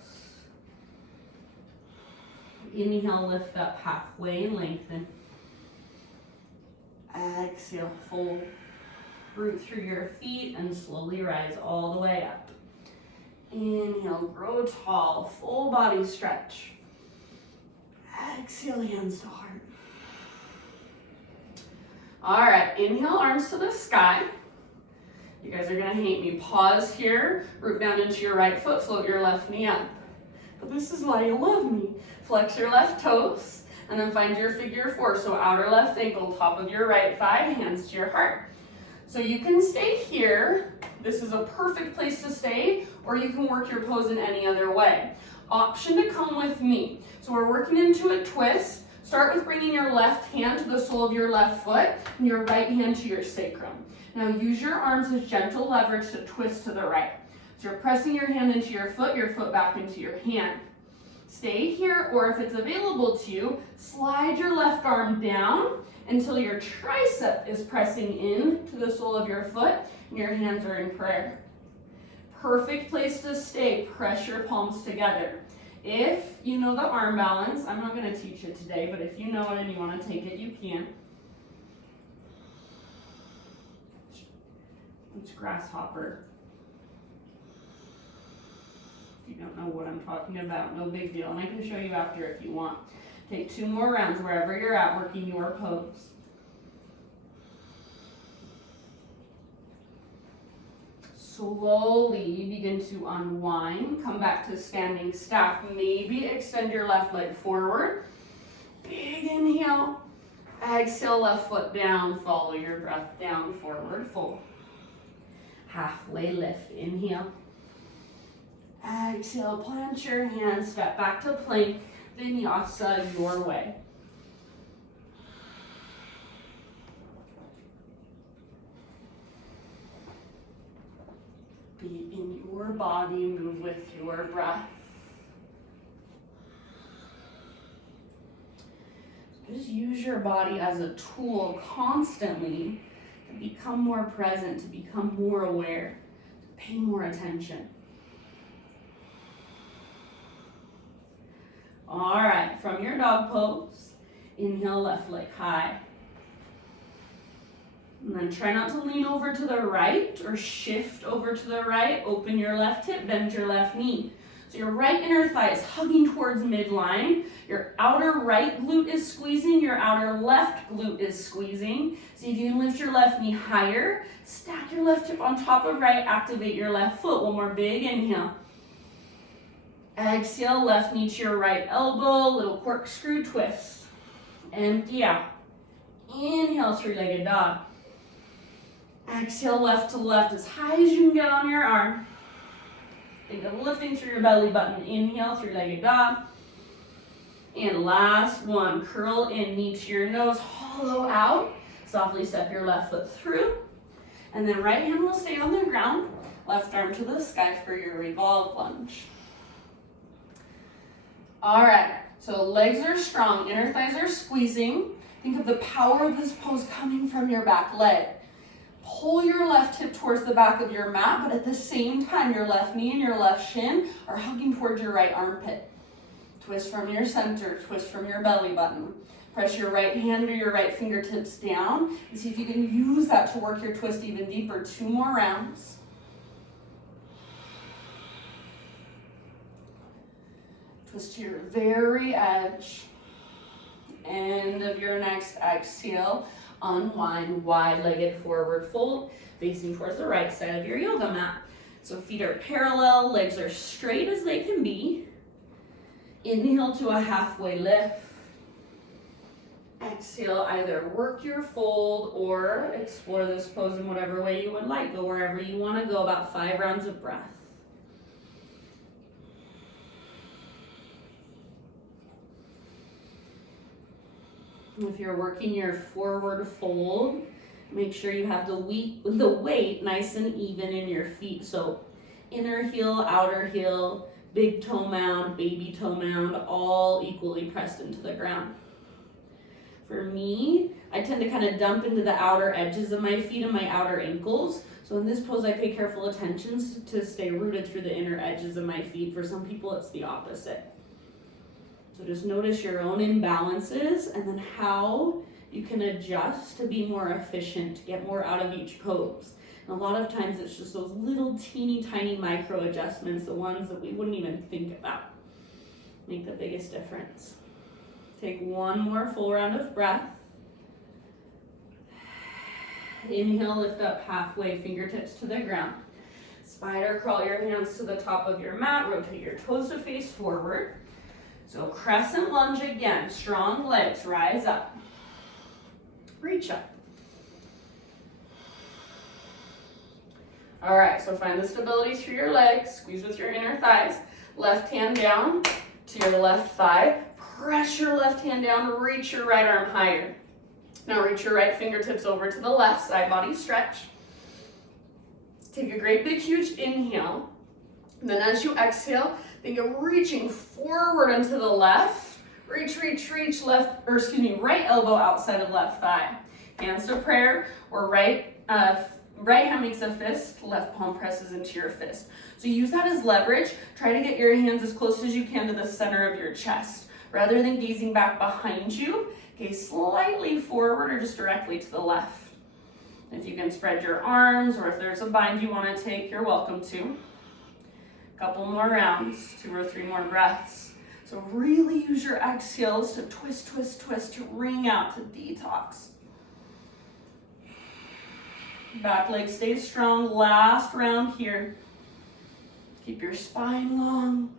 Inhale, lift up halfway and lengthen. Exhale, fold. Root through your feet and slowly rise all the way up. Inhale, grow tall, full body stretch. Exhale, hands to heart. All right, inhale, arms to the sky. You guys are gonna hate me. Pause here, root down into your right foot, float your left knee up. But this is why you love me. Flex your left toes, and then find your figure 4. So outer left ankle, top of your right thigh, hands to your heart. So you can stay here. This is a perfect place to stay, or you can work your pose in any other way. Option to come with me. So we're working into a twist. Start with bringing your left hand to the sole of your left foot and your right hand to your sacrum. Now use your arms as gentle leverage to twist to the right. So you're pressing your hand into your foot back into your hand. Stay here, or if it's available to you, slide your left arm down until your tricep is pressing in to the sole of your foot and your hands are in prayer. Perfect place to stay. Press your palms together. If you know the arm balance, I'm not going to teach it today, but if you know it and you want to take it, you can. It's grasshopper. don't know what I'm talking about, no big deal. And I can show you after if you want. Take 2 more rounds wherever you're at, working your pose. Slowly begin to unwind. Come back to standing staff. Maybe extend your left leg forward. Big inhale. Exhale, left foot down. Follow your breath down, forward fold. Halfway lift. Inhale. Exhale, plant your hands, step back to plank. Vinyasa your way. Be in your body, move with your breath. Just use your body as a tool constantly to become more present, to become more aware, to pay more attention. All right, from your dog pose, inhale, left leg high. And then try not to lean over to the right or shift over to the right. Open your left hip, bend your left knee. So your right inner thigh is hugging towards midline. Your outer right glute is squeezing. Your outer left glute is squeezing. See if you can lift your left knee higher. Stack your left hip on top of right. Activate your left foot. One more big inhale. Exhale, left knee to your right elbow. Little corkscrew twist. Empty out. Inhale, 3-legged dog. Exhale, left to left as high as you can get on your arm. Think of lifting through your belly button. Inhale, 3-legged dog. And last one, curl in, knee to your nose, hollow out. Softly step your left foot through. And then right hand will stay on the ground. Left arm to the sky for your revolve lunge. All right, so legs are strong, inner thighs are squeezing. Think of the power of this pose coming from your back leg. Pull your left hip towards the back of your mat, but at the same time, your left knee and your left shin are hugging towards your right armpit. Twist from your center, twist from your belly button. Press your right hand or your right fingertips down and see if you can use that to work your twist even deeper. 2 more rounds. Twist to your very edge. End of your next exhale. Unwind, wide-legged forward fold, facing towards the right side of your yoga mat. So feet are parallel, legs are straight as they can be. Inhale to a halfway lift. Exhale, either work your fold or explore this pose in whatever way you would like. Go wherever you want to go, about 5 rounds of breath. If you're working your forward fold, make sure you have the weight nice and even in your feet. So inner heel, outer heel, big toe mound, baby toe mound, all equally pressed into the ground. For me, I tend to kind of dump into the outer edges of my feet and my outer ankles. So in this pose, I pay careful attention to stay rooted through the inner edges of my feet. For some people, it's the opposite. So just notice your own imbalances and then how you can adjust to be more efficient, to get more out of each pose. And a lot of times it's just those little teeny tiny micro adjustments, the ones that we wouldn't even think about, make the biggest difference. Take 1 more full round of breath. Inhale, lift up halfway, fingertips to the ground. Spider crawl your hands to the top of your mat, rotate your toes to face forward. So crescent lunge again, strong legs, rise up. Reach up. All right, so find the stability through your legs, squeeze with your inner thighs. Left hand down to your left thigh. Press your left hand down, reach your right arm higher. Now reach your right fingertips over to the left, side body stretch. Take a great big huge inhale. And then as you exhale, think of reaching forward and to the left. Reach, reach, reach, right elbow outside of left thigh. Hands to prayer, or right hand makes a fist, left palm presses into your fist. So use that as leverage. Try to get your hands as close as you can to the center of your chest. Rather than gazing back behind you, gaze slightly forward or just directly to the left. If you can spread your arms, or if there's a bind you want to take, you're welcome to. Couple more rounds, 2 or 3 more breaths. So really use your exhales to twist, twist, twist, to wring out, to detox. Back leg stays strong. Last round here. Keep your spine long.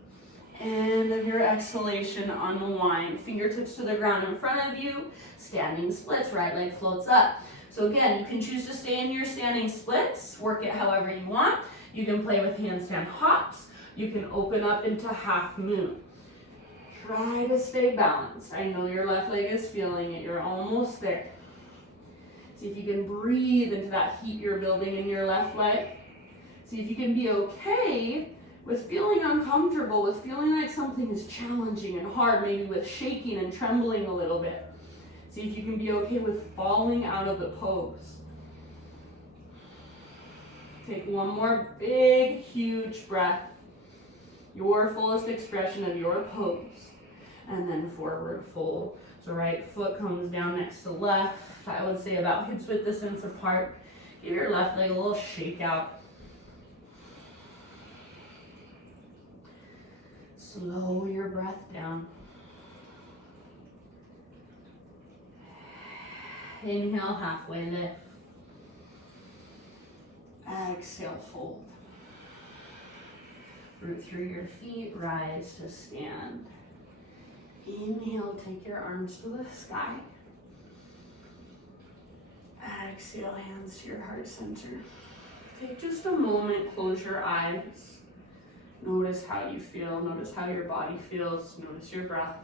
End of your exhalation, unwind. Fingertips to the ground in front of you. Standing splits, right leg floats up. So again, you can choose to stay in your standing splits. Work it however you want. You can play with handstand hops. You can open up into half moon. Try to stay balanced. I know your left leg is feeling it. You're almost there. See if you can breathe into that heat you're building in your left leg. See if you can be okay with feeling uncomfortable, with feeling like something is challenging and hard, maybe with shaking and trembling a little bit. See if you can be okay with falling out of the pose. Take one more big, huge breath. Your fullest expression of your pose. And then forward fold. So right foot comes down next to left. I would say about hips width distance apart. Give your left leg a little shake out. Slow your breath down. Inhale, halfway lift. Exhale, fold. Root through your feet, rise to stand. Inhale, take your arms to the sky. Exhale, hands to your heart center. Take just a moment, close your eyes. Notice how you feel, notice how your body feels, notice your breath.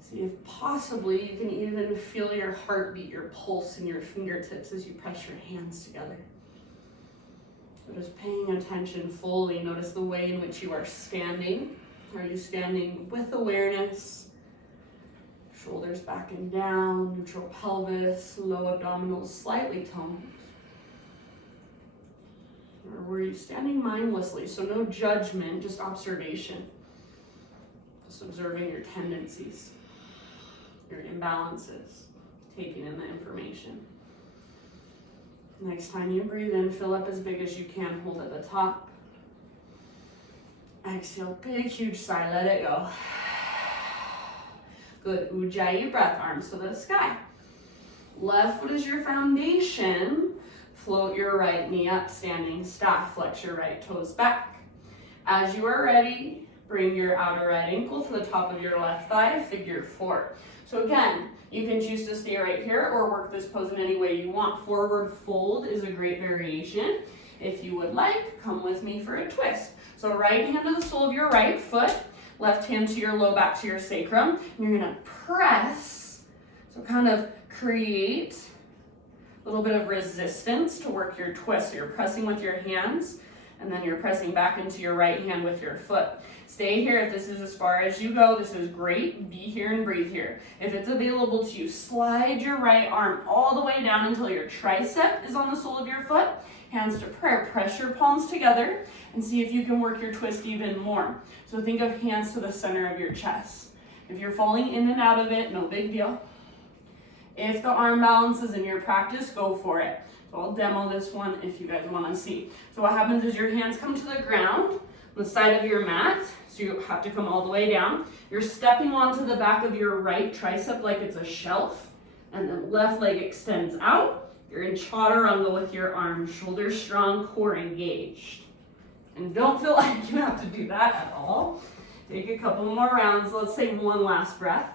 See if possibly you can even feel your heartbeat, your pulse in your fingertips as you press your hands together. So just paying attention fully, notice the way in which you are standing. Are you standing with awareness? Shoulders back and down, neutral pelvis, low abdominals slightly toned. Or were you standing mindlessly? So no judgment, just observation. Just observing your tendencies, your imbalances, taking in the information. Next time you breathe in, fill up as big as you can, hold at the top. Exhale, big, huge sigh, let it go. Good, Ujjayi breath, arms to the sky. Left foot is your foundation. Float your right knee up, standing staff, flex your right toes back. As you are ready, bring your outer right ankle to the top of your left thigh, figure 4. So again, you can choose to stay right here or work this pose in any way you want. Forward fold is a great variation. If you would like, come with me for a twist. So right hand to the sole of your right foot, left hand to your low back to your sacrum, and you're gonna press, so kind of create a little bit of resistance to work your twist. So you're pressing with your hands, and then you're pressing back into your right hand with your foot. Stay here. If this is as far as you go, this is great. Be here and breathe here. If it's available to you, slide your right arm all the way down until your tricep is on the sole of your foot. Hands to prayer. Press your palms together and see if you can work your twist even more. So think of hands to the center of your chest. If you're falling in and out of it, no big deal. If the arm balance is in your practice, go for it. So I'll demo this one if you guys want to see. So what happens is your hands come to the ground on the side of your mat. So you have to come all the way down. You're stepping onto the back of your right tricep like it's a shelf. And the left leg extends out. You're in chaturanga with your arms, shoulders strong, core engaged. And don't feel like you have to do that at all. Take a couple more rounds. Let's say one last breath.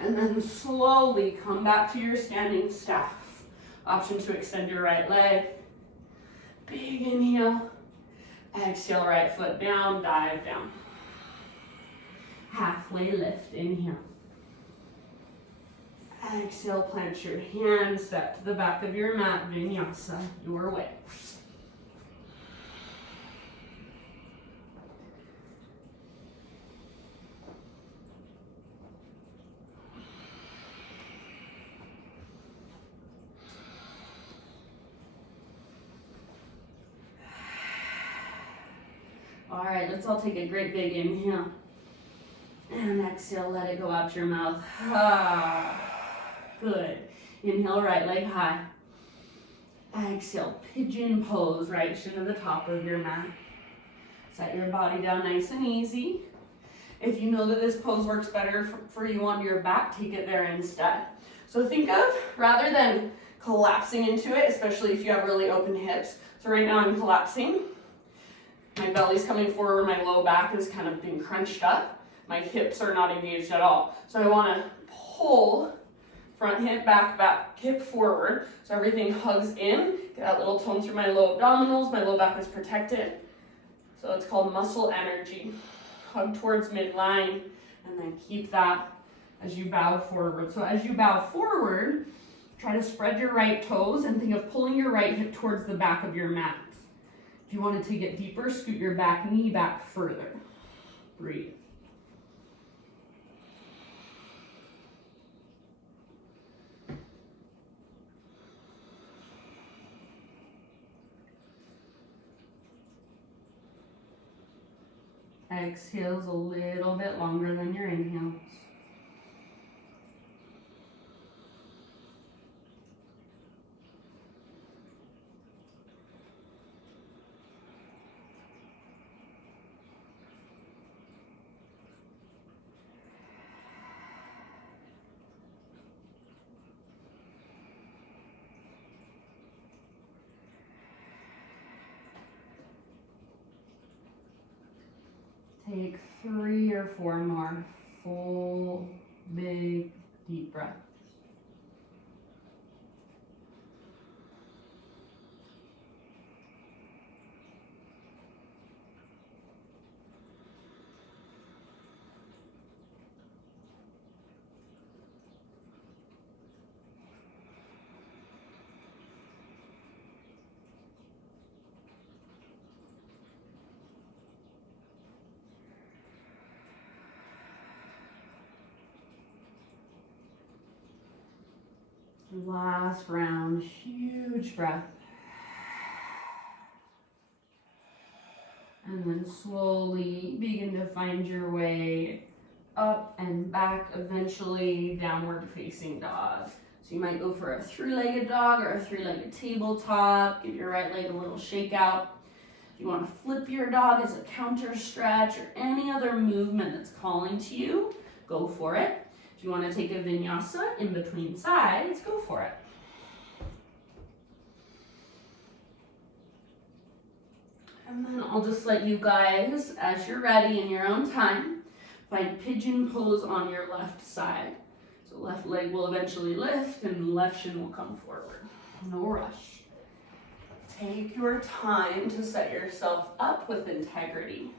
And then slowly come back to your standing staff. Option to extend your right leg. Big inhale. Exhale, right foot down, dive down. Halfway lift, inhale. Exhale, plant your hands, step to the back of your mat, vinyasa, your way. All right, let's all take a great big inhale. And exhale, let it go out your mouth. Ah, good. Inhale, right leg high. Exhale, pigeon pose, right shin to the top of your mat. Set your body down nice and easy. If you know that this pose works better for you on your back, take it there instead. So think of, rather than collapsing into it, especially if you have really open hips. So right now I'm collapsing. My belly's coming forward, my low back is kind of being crunched up. My hips are not engaged at all. So I want to pull front hip, back hip forward. So everything hugs in. Get that little tone through my low abdominals. My low back is protected. So it's called muscle energy. Hug towards midline, and then keep that as you bow forward. So as you bow forward, try to spread your right toes and think of pulling your right hip towards the back of your mat. If you want to take it deeper, scoot your back knee back further. Breathe. Exhales a little bit longer than your inhales. Take 3 or 4 more full, big, deep breaths. Last round, huge breath. And then slowly begin to find your way up and back, eventually downward facing dog. So you might go for a 3-legged dog or a 3-legged tabletop. Give your right leg a little shake out. If you want to flip your dog as a counter stretch or any other movement that's calling to you, go for it. If you want to take a vinyasa in between sides, go for it. And then I'll just let you guys, as you're ready in your own time, find pigeon pose on your left side. So left leg will eventually lift and left shin will come forward. No rush. Take your time to set yourself up with integrity.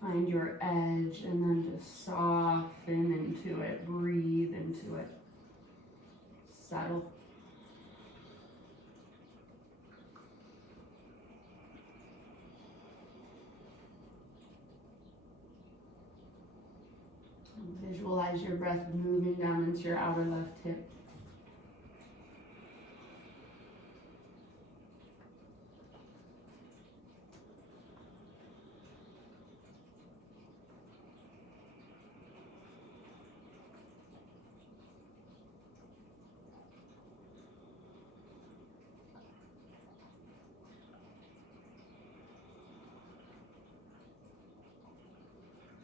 Find your edge and then just soften into it, breathe into it, settle. And visualize your breath moving down into your outer left hip.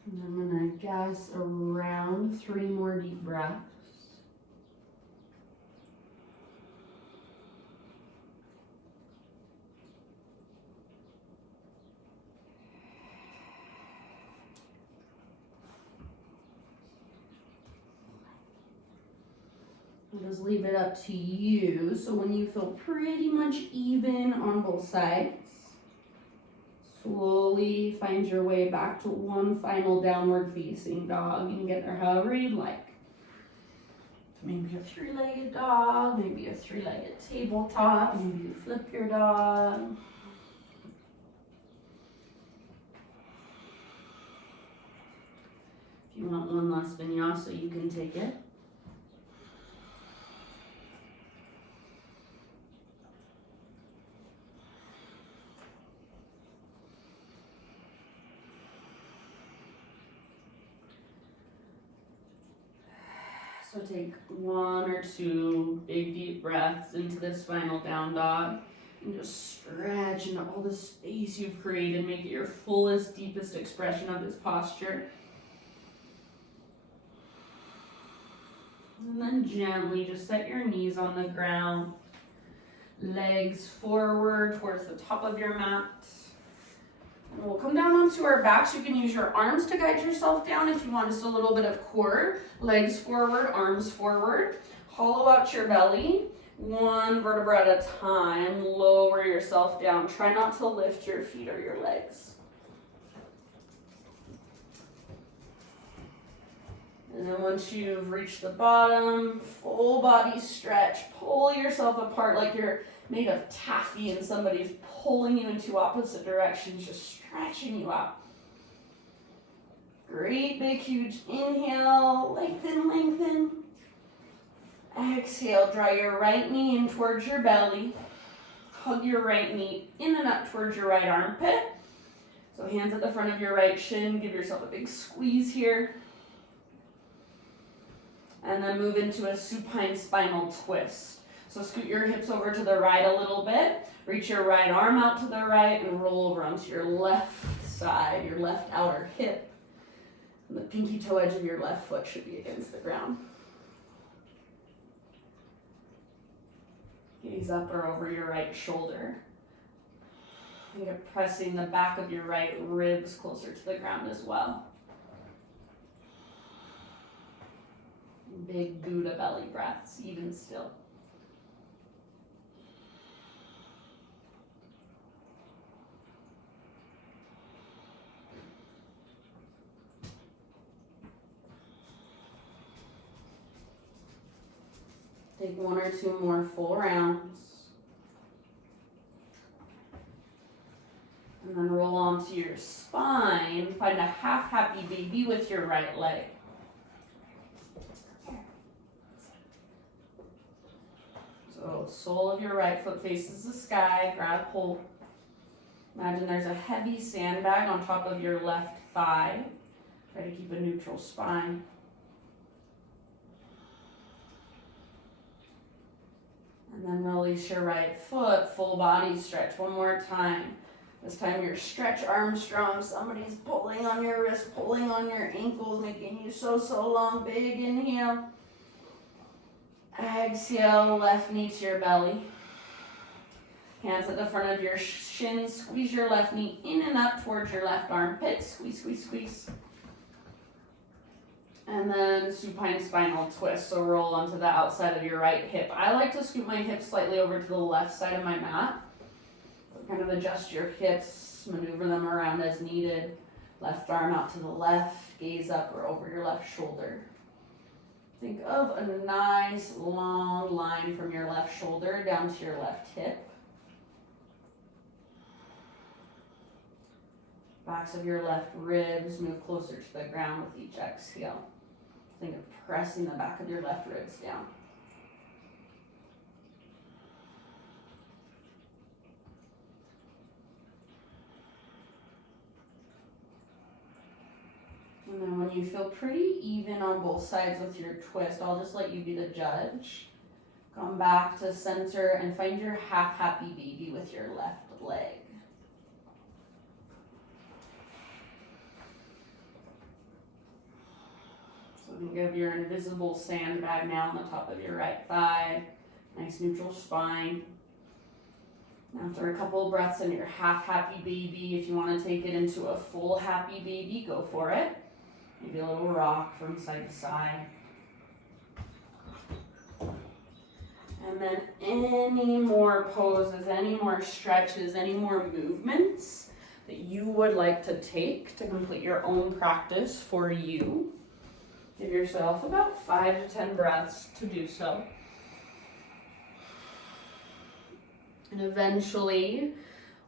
And I'm going to guess around 3 more deep breaths. I'll just leave it up to you. So when you feel pretty much even on both sides, slowly find your way back to one final downward facing dog. You can get there however you'd like. So maybe a 3-legged dog, maybe a 3-legged tabletop, maybe you flip your dog. If you want one last vinyasa, you can take it. So take 1 or 2 big deep breaths into this final down dog. And just stretch into all the space you've created. Make it your fullest, deepest expression of this posture. And then gently just set your knees on the ground. Legs forward towards the top of your mat. And we'll come down onto our backs. You can use your arms to guide yourself down if you want just a little bit of core. Legs forward, arms forward. Hollow out your belly. 1 vertebra at a time. Lower yourself down. Try not to lift your feet or your legs. And then once you've reached the bottom, full body stretch. Pull yourself apart like you're made of taffy and somebody's pulling you into opposite directions, just stretching you out. Great big huge inhale, lengthen, lengthen. Exhale, draw your right knee in towards your belly. Hug your right knee in and up towards your right armpit. So hands at the front of your right shin, give yourself a big squeeze here. And then move into a supine spinal twist. So scoot your hips over to the right a little bit. Reach your right arm out to the right and roll over onto your left side, your left outer hip. And the pinky toe edge of your left foot should be against the ground. Gaze up or over your right shoulder. And you're pressing the back of your right ribs closer to the ground as well. Big Buddha belly breaths, even still. Take 1 or 2 more full rounds. And then roll onto your spine. Find a half happy baby with your right leg. So sole of your right foot faces the sky. Grab hold. Imagine there's a heavy sandbag on top of your left thigh. Try to keep a neutral spine. And then release your right foot, full body stretch. 1 more time. This time your stretch Armstrong. Somebody's pulling on your wrist, pulling on your ankles, making you so long. Big inhale. Exhale, left knee to your belly. Hands at the front of your shins. Squeeze your left knee in and up towards your left armpit. Squeeze, squeeze, squeeze. And then supine spinal twist, so roll onto the outside of your right hip. I like to scoot my hips slightly over to the left side of my mat. So kind of adjust your hips, maneuver them around as needed. Left arm out to the left, gaze up or over your left shoulder. Think of a nice long line from your left shoulder down to your left hip. Backs of your left ribs move closer to the ground with each exhale. Think of pressing the back of your left ribs down. And then when you feel pretty even on both sides with your twist, I'll just let you be the judge. Come back to center and find your half happy baby with your left leg. Think of your invisible sandbag now on the top of your right thigh. Nice neutral spine. After a couple of breaths in your half happy baby, if you want to take it into a full happy baby, go for it. Maybe a little rock from side to side. And then any more poses, any more stretches, any more movements that you would like to take to complete your own practice for you. Give yourself about 5 to 10 breaths to do so. And eventually,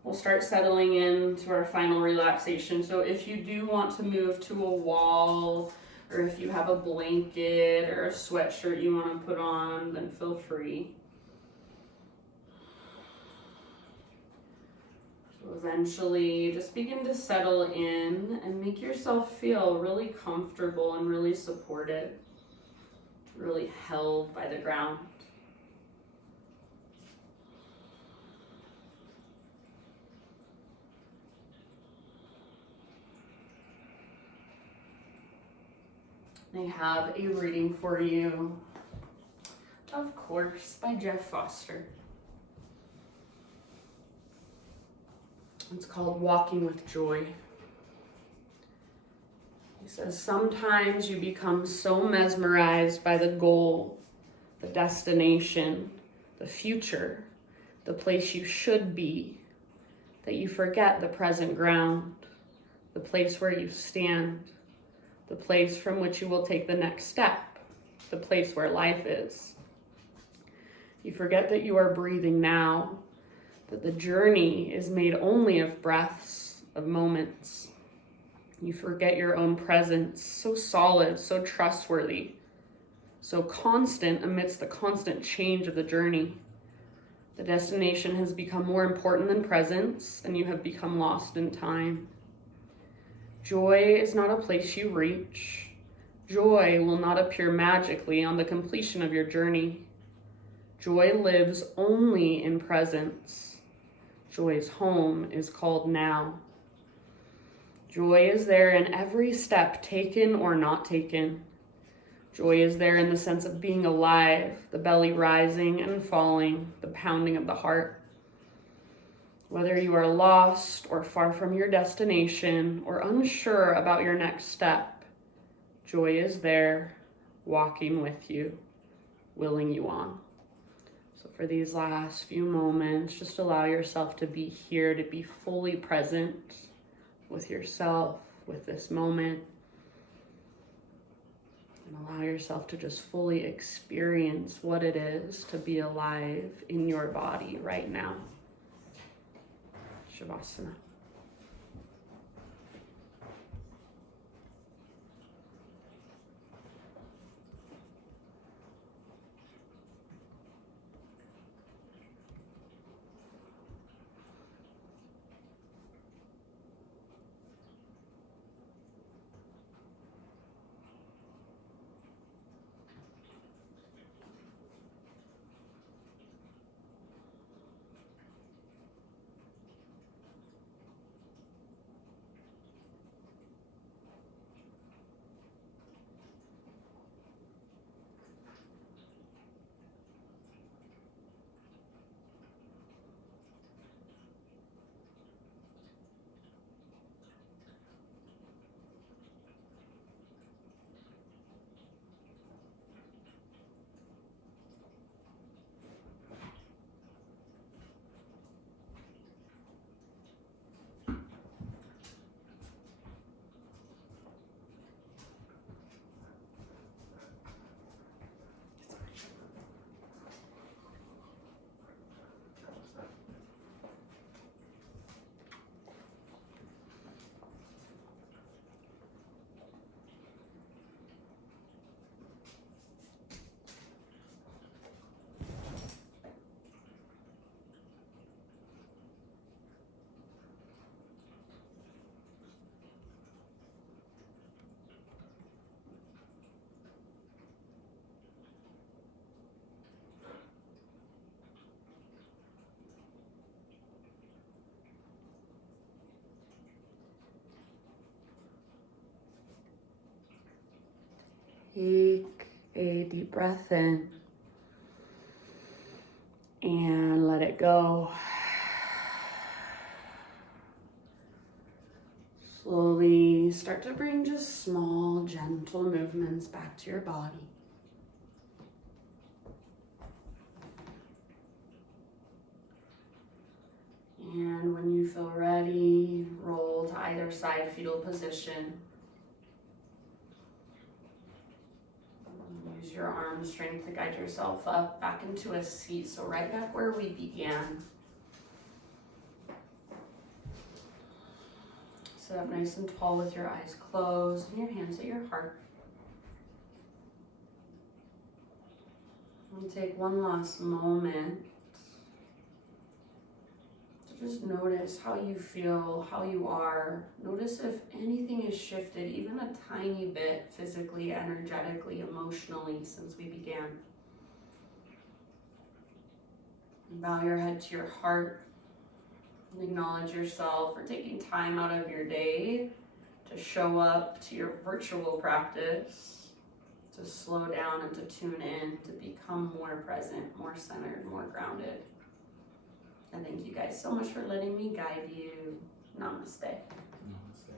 we'll start settling into our final relaxation. So if you do want to move to a wall, or if you have a blanket or a sweatshirt you want to put on, then feel free. Eventually, just begin to settle in and make yourself feel really comfortable and really supported. really held by the ground. I have a reading for you, of course, by Jeff Foster. It's called Walking with Joy. He says, sometimes you become so mesmerized by the goal, the destination, the future, the place you should be, that you forget the present ground, the place where you stand, the place from which you will take the next step, the place where life is. You forget that you are breathing now, that the journey is made only of breaths, of moments. You forget your own presence, so solid, so trustworthy, so constant amidst the constant change of the journey. The destination has become more important than presence, and you have become lost in time. Joy is not a place you reach. Joy will not appear magically on the completion of your journey. Joy lives only in presence. Joy's home is called now. Joy is there in every step taken or not taken. Joy is there in the sense of being alive, the belly rising and falling, the pounding of the heart. Whether you are lost or far from your destination or unsure about your next step, joy is there, walking with you, willing you on. So for these last few moments, just allow yourself to be here, to be fully present with yourself, with this moment. And allow yourself to just fully experience what it is to be alive in your body right now. Shavasana. Take a deep breath in and let it go. Slowly start to bring just small, gentle movements back to your body. And when you feel ready, roll to either side, fetal position. Use your arm strength to guide yourself up back into a seat. So right back where we began. Sit up nice and tall with your eyes closed and your hands at your heart. And take one last moment to Just notice how you feel, how you are. Notice if anything has shifted, even a tiny bit, physically, energetically, emotionally, since we began. Bow your head to your heart and acknowledge yourself for taking time out of your day to show up to your virtual practice, to slow down and to tune in, to become more present, more centered, more grounded. And thank you guys so much for letting me guide you. Namaste. Namaste.